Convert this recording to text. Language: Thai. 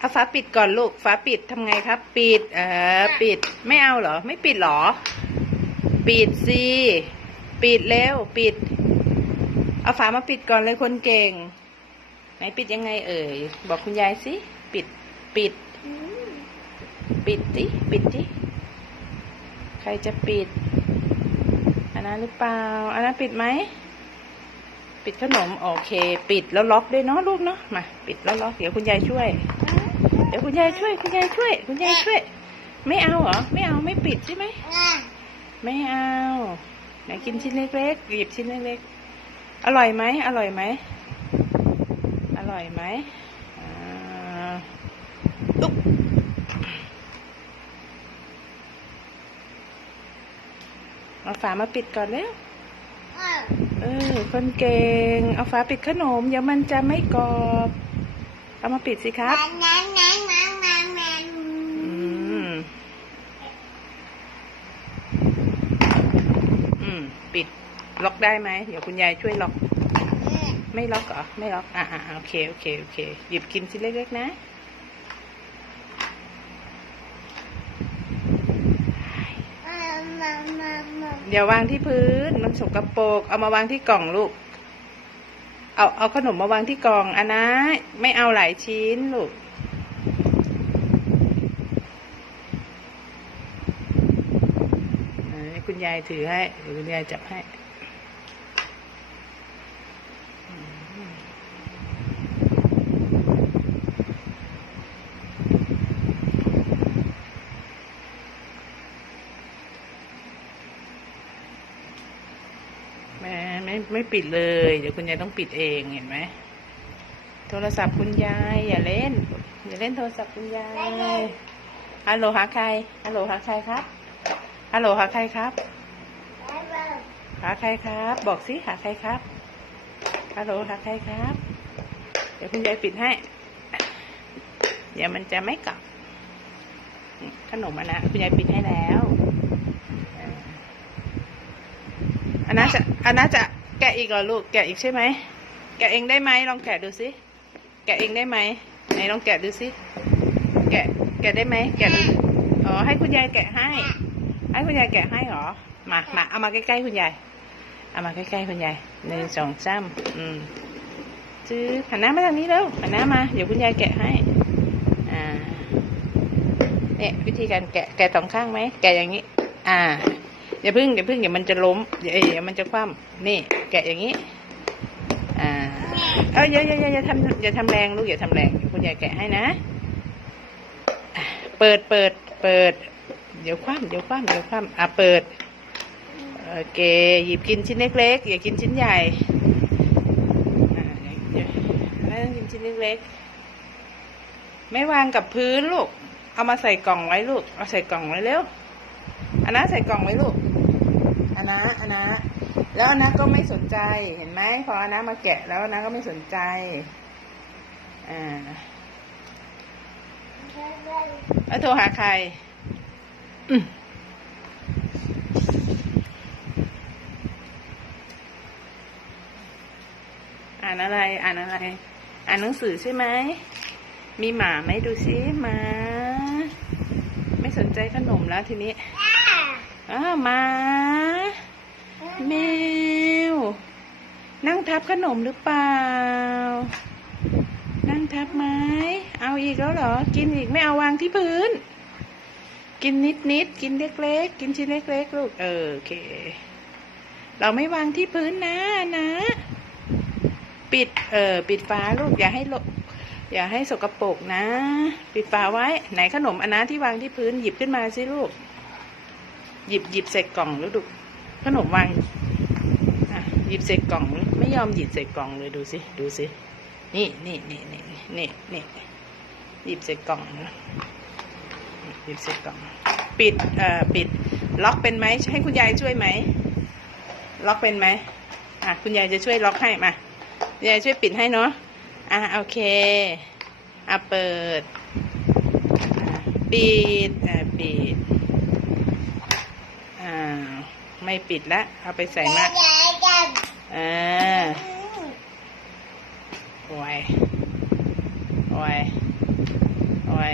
เอาฟ้าปิดก่อนลูกฟ้าปิดทำไงครับ ปิด เออปิดไม่เอาเหรอ ไม่ปิดเหรอ ปิดสิปิดเร็วปิด เอาฝามาปิดก่อนเลยคนเก่ง ไหนปิดยังไง เอ่ย บอกคุณยายสิปิด ปิด ปิดสิปิดสิใครจะปิด อันนั้นหรือเปล่า อันนั้นปิดไหมปิดขนม โอเค ปิดแล้วล็อกด้วยเนาะลูกเนาะมา ปิดแล้วล็อกเดี๋ยวคุณยายช่วย เดี๋ยวคุณยายช่วย คุณยายช่วย คุณยายช่วย ไม่เอาเหรอ ไม่เอาไม่ปิดใช่ไหม ไม่เอาไหนกินชิ้นเล็กๆหยิบชิ้นเล็กๆ อร่อยไหม อร่อยไหม อร่อยไหมอ่าอุ๊บเอาฝามาปิดก่อนแล้วเออ คนเก่ง เอาฝาปิดขนม เดี๋ยวมันจะไม่กรอบ เอามาปิดสิครับอืมอืมปิดล็อกได้ไหม เดี๋ยวคุณยายช่วยล็อก ไม่ล็อกเหรอ ไม่ล็อก อ่าอ่าโอเค โอเค โอเค หยิบกินชิ้นเล็กๆนะเดี๋ยววางที่พื้น มันสกปรก เอามาวางที่กล่องลูก เอาเอาขนมมาวางที่กองอันนะ ไม่เอาหลายชิ้นลูกคุณยายถือให้คุณยายจับให้ แม่ไม่ไม่ปิดเลย เดี๋ยวคุณยายต้องปิดเองเห็นไหม โทรศัพท์คุณยายอย่าเล่น อย่าเล่นโทรศัพท์คุณยายฮัลโหลหาใครฮัลโหลหาใครครับฮัลโหลหาใครครับหาใครครับ บอกสิหาใครครับฮัลโหลหาใครครับ เดี๋ยวคุณยายปิดให้ เดี๋ยวมันจะไม่กลับ ขนมอันนะคุณยายปิดให้แล้วเออ อันนั้นจะอันนั้นจะแกะอีกเหรอลูก แกะอีกใช่ไหม แกะเองได้ไหมลองแกะดูสิ แกะเองได้ไหมไหนลองแกะดูสิ แกะ แกะได้ไหม แกะดู อ๋อ ให้คุณยายแกะให้ ให้คุณยายแกะให้เหรอ มามาเอามาใกล้ๆคุณยาย เอามาใกล้ๆคุณยายหนึ่งสองสามอืมจื้อหันหน้ามาทางนี้เร็วหันหน้ามา เดี๋ยวคุณยายแกะให้ อ่า เนี่ยวิธีการแกะ แกะสองข้างไหม แกะอย่างนี้ อ่า อย่าพึ่งอย่าพึ่งเดี๋ยวมันจะล้มเดี๋ยวเดี๋ยวมันจะคว่ำนี่ แกะอย่างนี้ อ่าเอ้ยอย่าอย่าอย่าอย่าทำอย่าทำแรงลูกอย่าทำแรงคุณยายแกะให้นะเปิดเปิดเปิด เดี๋ยวคว่ำเดี๋ยวคว่ำเดี๋ยวคว่ำอะเปิดโอเคหยิบกินชิ้นเล็กๆอย่ากินชิ้นใหญ่อ่าเดี๋ยวไม่ต้องกินชิ้นเล็กๆไม่วางกับพื้นลูก เอามาใส่กล่องไว้ลูก เอาใส่กล่องไว้เร็วอันนะใส่กล่องไว้ลูก อนะอนะ แล้วอนะก็ไม่สนใจเห็นไหมพออนะมาแกะแล้วอนะก็ไม่สนใจ อ่าแล้วโทรหาใครอ่านอะไร อ่านอะไร อ่านหนังสือใช่ไหม มีหมาไหมดูซิหมา ไม่สนใจขนมแล้วทีนี้ อ้าวหมาแมว นั่งทับขนมหรือเปล่า นั่งทับไหมเอาอีกแล้วเหรอ กินอีกไม่เอาวางที่พื้น กินนิดนิดๆกินเล็กๆ กินชิ้นเล็กๆ ลูก เออโอเค เราไม่วางที่พื้นนะนะ ปิด เออ ปิดฝาลูก อย่าให้ลกอย่าให้สกปรกนะ ปิดฝาไว้ ไหนขนมอันนะที่วางที่พื้นหยิบขึ้นมาสิลูก หยิบหยิบใส่กล่องแล้วดูขนมวางหยิบใส่กล่อง ไม่ยอมหยิบใส่กล่องเลยดูสิดูสินี่นี่นี่นี่นี่นี่หยิบใส่กล่องนะหยิบใส่กล่อง ปิดเอ่อปิด ล็อกเป็นไหมให้คุณยายช่วยไหมล็อกเป็นไหมอะคุณยายจะช่วยล็อกให้มาคุณยายช่วยปิดให้เนาะอะโอเคอะเปิดปิดอะปิด ไม่ปิดละเอาไปใส่มาอ่าโอ้ยโอ้ยอย